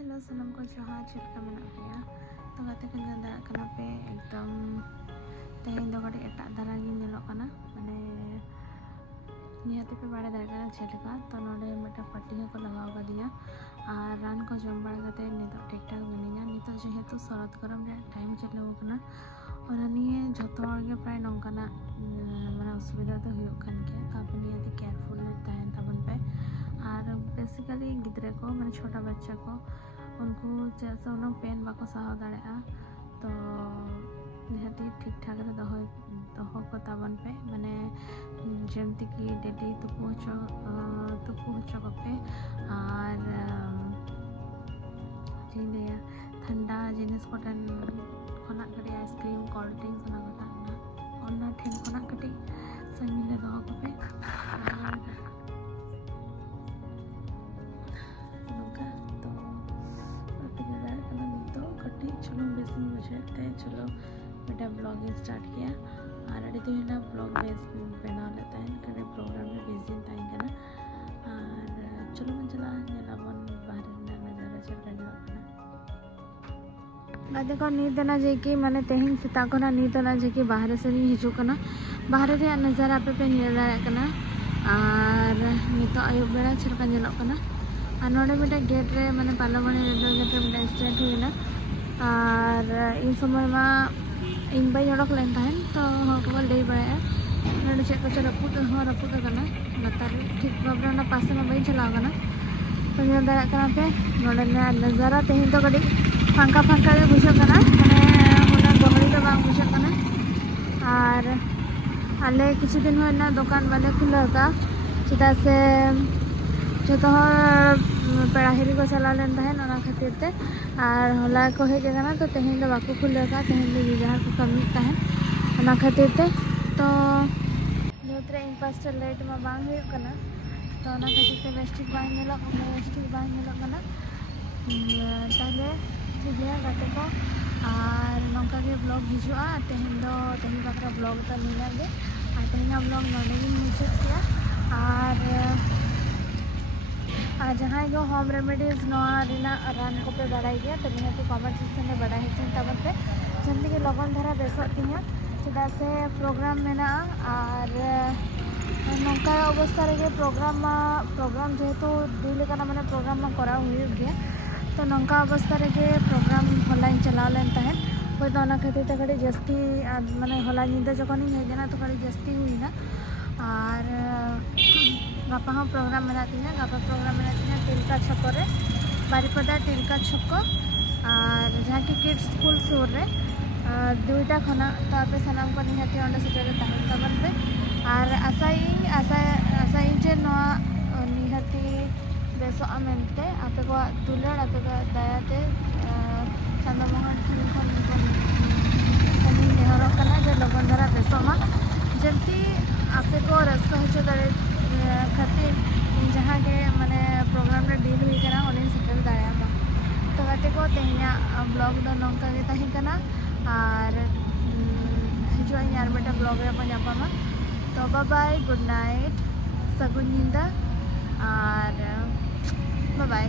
hello सनम को जोहार चिल्का मेना पेया तो गाते को जंदा कना पे एकदम तेहें दो कड़ी एटा धारा गी नेलो कना माने निहाती पे बाड़े दाड़ा कना चिल्का तो नोडे मेटा पट्टी को लगाव कदिया और रान को जम बाड़ा काते नितो ठीक ठाक मिनिया नितो जेहेतु शरद गरम रे टाइम चलो कना और निये जतो हर गे प्राय नंकाना माने असुविधा तो हुयुग कान गया तो आपे निहाती केयरफुल ताहेन ताबन पे और बेसिकली गिद्रे को मैंने छोटा बच्चा को उनको जैसे उन्होंने पेन बाको सहा दाड़ा तो निहाती ठीक ठाक रे दहो को ताबन पे माने जेमती की डेली तुपु होचो पे और जिने ठंडा जिनिस को टन खना कड़ी आइसक्रीम कोल्ड ड्रिंक्स ना को ओना ठेन खना कड़ी संगी ले दहो को पे चलो बेसिंग बजाते चलो बेटा ब्लॉगिंग स्टार्ट किया और अड़ी तो ना ब्लॉग बना लेता है कभी प्रोग्राम में बिजी टाइम करना और चलो मन चला नेलाबन बाहर ना नज़ारा चल रहा है देखो नींद ना जेकी माने तेहिं सेता को ना नींद ना जेकी बाहर से नहीं हिजू करना बाहर रे नज़ारा पे नेल दाड़ा करना और नितो आयुब बेड़ा चलका नेलो करना और नोडे बेटा गेट रे माने पालोमणी रेलवे गेट रे बेटा स्टैंड हुईना और इन समय में इन बाई उड़क लेन तहन तो हर को लई बड़ा नोडे चेक को रपुद करना लतार ठीक भाव रे पासे में बई चलाव करना तो नेल दाड़ा करना पे नोडे नज़ारा तेहिं तो कड़ी फांका गे बुझो करना माने होना गहरी तो बांग बुझो करना और आले किछु दिन होना दुकान वाले खुला का चेदा से जो पेड़ा हिरी को चला लेन तहन ओना खातिर ते और होला को हेज करना तो तेहें दो बाको खुले का तेहें दो जहाँ को कमी तहन ओना खातिर ते तो न्यूट्रे इन पास्टर लाइट में बांग हुई करना तो ओना खातिर ते वेस्टिक बांग नेलो करना ताले ठीक है गाते को और नौका के ब्लॉग हिजुआ तेहें बाकरा ब्लॉग तो नीला गे और तेहें ब्लॉग नोडे गी मुचाद किया और जहाँ को होम रेमेडीज रान को पे बड़ा गया तो निहाती कमेंट सेक्शन में बड़ा तबन पे जल्दी के लगन धारा बेसो तीन चेदा से प्रोग्राम मेना और नौका अवस्था रे प्रोग्राम जेहेतु दिलेकाना माने प्रोग्राम में करा हुई गया तो नौका अवस्था रे प्रोग्राम होला चलाव लेन तहन कोई तो खातिर ते कड़ी जस्ती माने होला निंदा जखन हेजना तो कड़ी जस्ती हुईना और गापा हाँ प्रोग्राम मेना तीना टिलका छक रे बारीपदा टिलका छक और जहाँ की किड्स स्कूल सुर रे दुईटा खना तो आपे सनाम को निहाती अंडे सेटर तहन तबन पे और आशाई जे निहाती बेसो मेनते आपे को दुलड़ आपे को दयाते चांदो मोहन नेहर करना जे लगन धारा बेसो मा जल्दी आपे को रस्ता हो दाड़े खातिर जहाँ के माने प्रोग्राम रे डील हुई करना ओलिन सेटल दाड़ा तो गाते को तेहिया ब्लॉग दो नौका गे ताही करना और हिजुआ यार बेटा ब्लॉग रे अपन जापामा तो बाय गुड नाइट सगुन निंदा और बाय